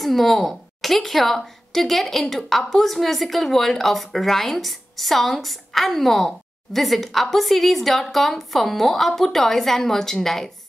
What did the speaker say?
There's more. Click here to get into Appu's musical world of rhymes, songs and more. Visit appuseries.com for more Appu toys and merchandise.